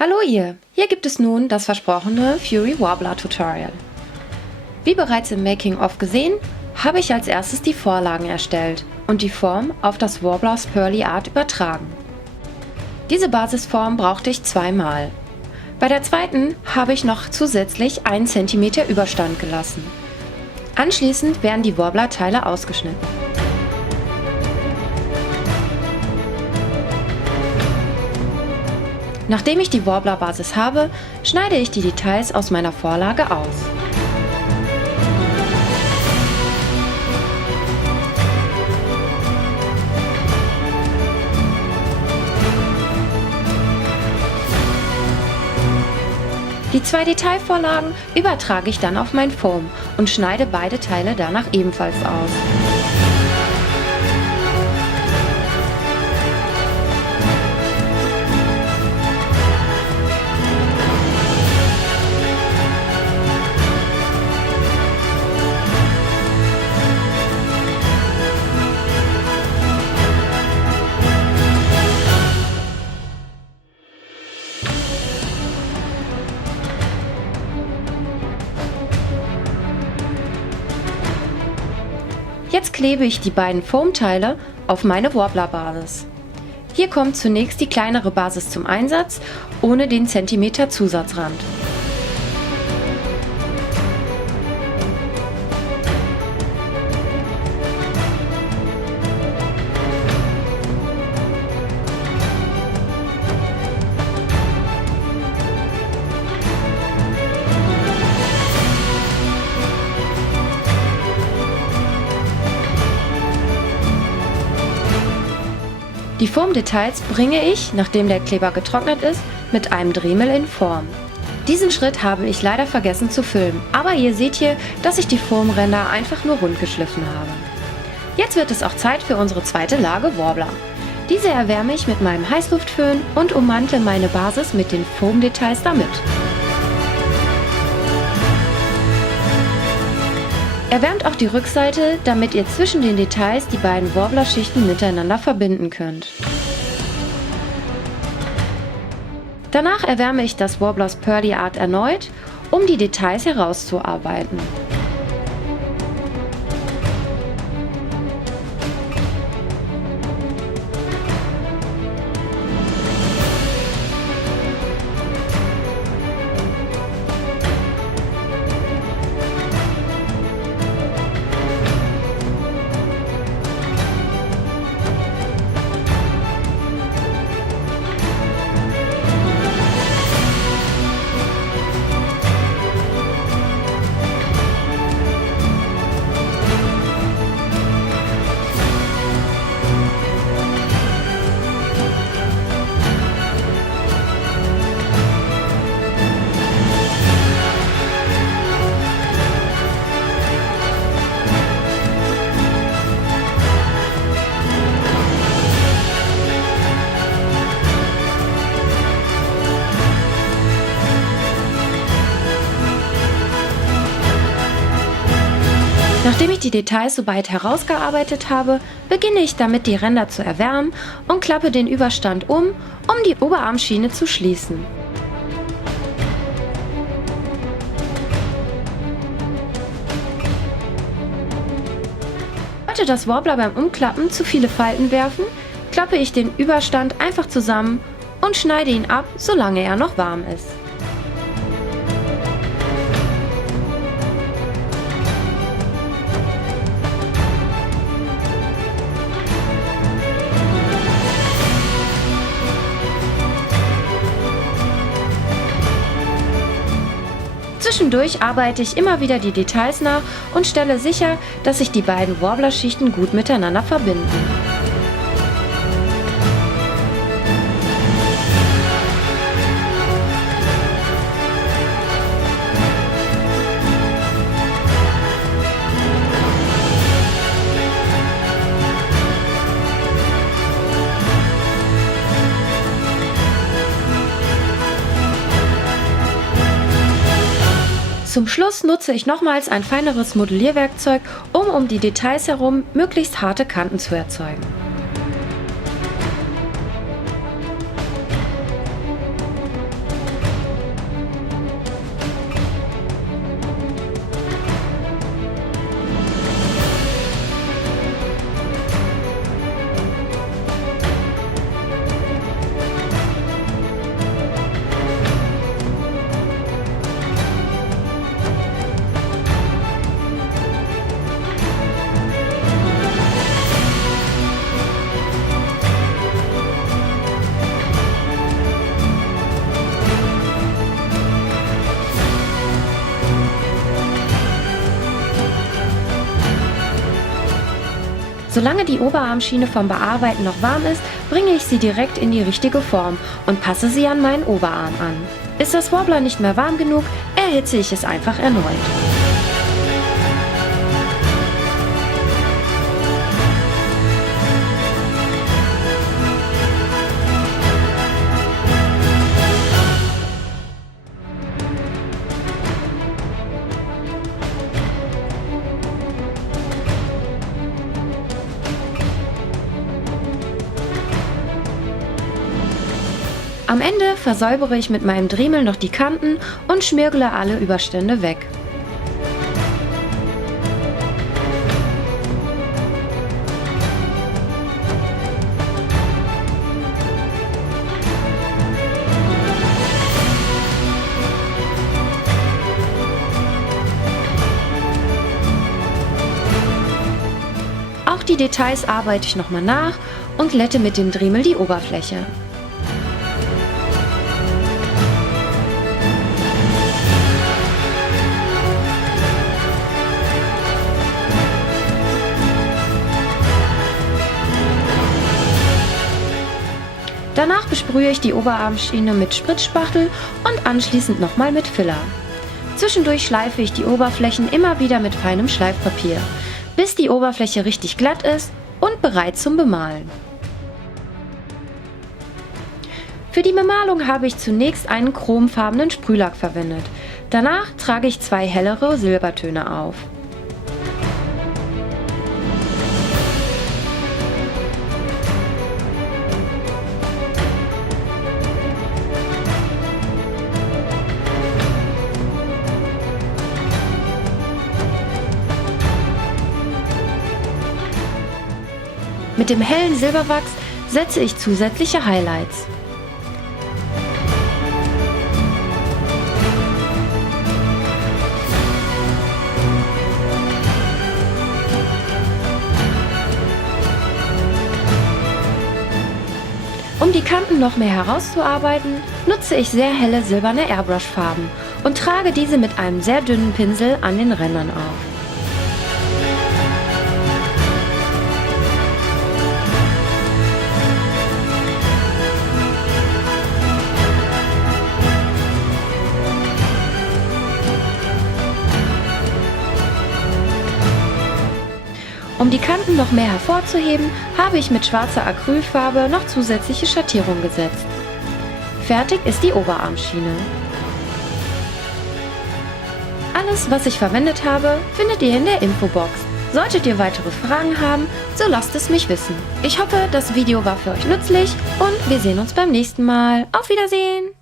Hallo ihr, hier gibt es nun das versprochene Fury Warbler Tutorial. Wie bereits im Making-of gesehen, habe ich als erstes die Vorlagen erstellt und die Form auf das Warblers Pearly Art übertragen. Diese Basisform brauchte ich zweimal. Bei der zweiten habe ich noch zusätzlich 1 cm Überstand gelassen. Anschließend werden die Warbler-Teile ausgeschnitten. Nachdem ich die Warbler-Basis habe, schneide ich die Details aus meiner Vorlage aus. Die 2 Detailvorlagen übertrage ich dann auf mein Foam und schneide beide Teile danach ebenfalls aus. Jetzt klebe ich die beiden Foamteile auf meine Warbler-Basis. Hier kommt zunächst die kleinere Basis zum Einsatz, ohne den Zentimeter Zusatzrand. Die Formdetails bringe ich, nachdem der Kleber getrocknet ist, mit einem Dremel in Form. Diesen Schritt habe ich leider vergessen zu filmen, aber ihr seht hier, dass ich die Formränder einfach nur rund geschliffen habe. Jetzt wird es auch Zeit für unsere zweite Lage Warbler. Diese erwärme ich mit meinem Heißluftföhn und ummantle meine Basis mit den Formdetails damit. Erwärmt auch die Rückseite, damit ihr zwischen den Details die beiden Warbler-Schichten miteinander verbinden könnt. Danach erwärme ich das Warblers Pearly Art erneut, um die Details herauszuarbeiten. Nachdem ich die Details soweit herausgearbeitet habe, beginne ich damit, die Ränder zu erwärmen und klappe den Überstand um die Oberarmschiene zu schließen. Sollte das Warbler beim Umklappen zu viele Falten werfen, klappe ich den Überstand einfach zusammen und schneide ihn ab, solange er noch warm ist. Zwischendurch arbeite ich immer wieder die Details nach und stelle sicher, dass sich die beiden Warbler-Schichten gut miteinander verbinden. Zum Schluss nutze ich nochmals ein feineres Modellierwerkzeug, um die Details herum möglichst harte Kanten zu erzeugen. Solange die Oberarmschiene vom Bearbeiten noch warm ist, bringe ich sie direkt in die richtige Form und passe sie an meinen Oberarm an. Ist das Wobbler nicht mehr warm genug, erhitze ich es einfach erneut. Am Ende versäubere ich mit meinem Dremel noch die Kanten und schmirgle alle Überstände weg. Auch die Details arbeite ich nochmal nach und glätte mit dem Dremel die Oberfläche. Danach besprühe ich die Oberarmschiene mit Spritzspachtel und anschließend nochmal mit Filler. Zwischendurch schleife ich die Oberflächen immer wieder mit feinem Schleifpapier, bis die Oberfläche richtig glatt ist und bereit zum Bemalen. Für die Bemalung habe ich zunächst einen chromfarbenen Sprühlack verwendet. Danach trage ich 2 hellere Silbertöne auf. Mit dem hellen Silberwachs setze ich zusätzliche Highlights. Um die Kanten noch mehr herauszuarbeiten, nutze ich sehr helle silberne Airbrush-Farben und trage diese mit einem sehr dünnen Pinsel an den Rändern auf. Um die Kanten noch mehr hervorzuheben, habe ich mit schwarzer Acrylfarbe noch zusätzliche Schattierung gesetzt. Fertig ist die Oberarmschiene. Alles, was ich verwendet habe, findet ihr in der Infobox. Solltet ihr weitere Fragen haben, so lasst es mich wissen. Ich hoffe, das Video war für euch nützlich und wir sehen uns beim nächsten Mal. Auf Wiedersehen!